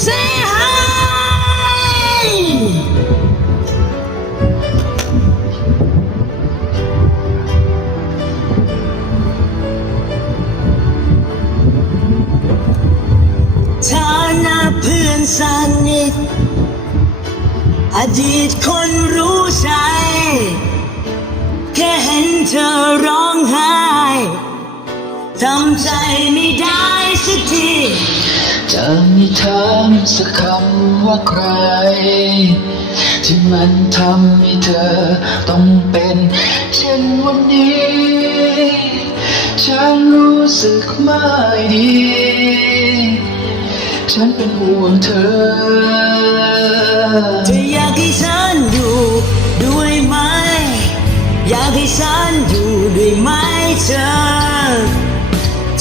Say hi ฐานะเพื่อนสนิท อดีตคนรู้ใจ แค่เห็นเธอร้องไห้ ทำใจไม่ได้สักทีจะมีถามสักคำว่าใคร ที่มันทำให้เธอต้องเป็นเช่นวันนี้ ฉันรู้สึกไม่ดี ฉันเป็นห่วงเธอเธออยากให้ฉันอยู่ด้วยไหม อยากให้ฉันอยู่ด้วยไหมเธอ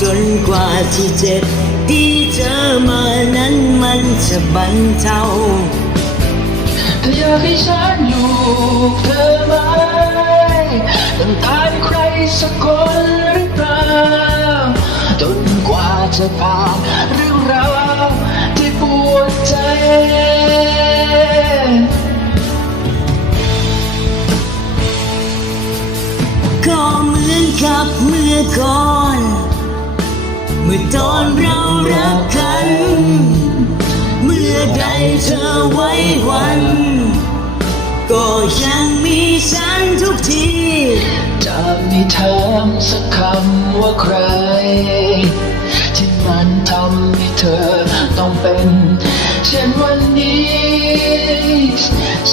จนกว่าที่เจ็บที่เจอมานั้นมันจะบรรเทาเธออยากให้ฉันอยู่เธอไหมต้องกาใครสักคนหรือเปล่าจนกว่าจะผ่านเรื่องราวที่ปวดใจก็เหมือนกับเมื่อก่อน มื่อตอนเรารักกัน เมื่อใดเธอไว้วัน ก็ยังมีฉันทุกทีจะมีถามสักคำว่าใคร ที่มันทำให้เธอต้องเป็น เช่นวันนี้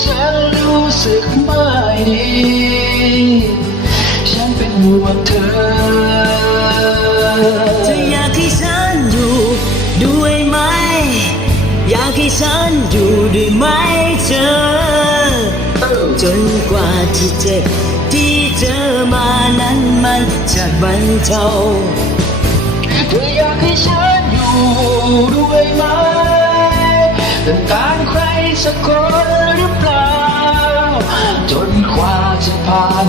ฉัน จนกว่าที่เจ็บที่เจอมานั้นมันจะบรรเทาเธออยากให้ฉันอยู่ด้วยไหมต้องการใครสักคนหรือเปล่า จนกว่าจะผ่าน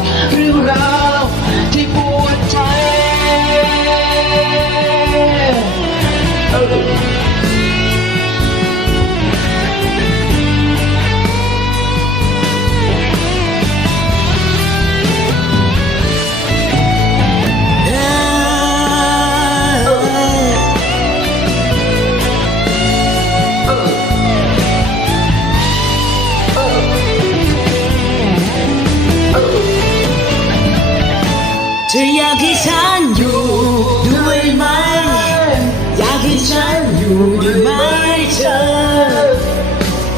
เธออยากให้ฉันอยู่ด้วยไหม อยากให้ฉันอยู่ด้วยไหมเธอ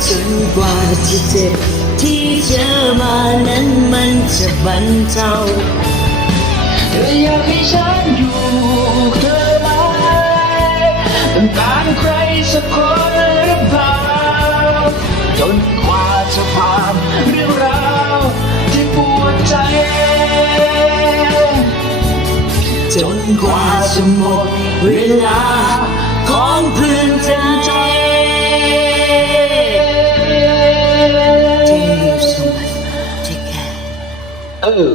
จนกว่าที่เจ็บที่เจอมานั้นมันจะบรรเทาเธออยากให้ฉันอยู่เธอไหมต้องการใครสักคนหรือเปล่าจนกว่าจะผ่านเรื่องราว จนกว่าจะหมดเวลาของเพื่อนใจ Thank you so much. Take care. เออ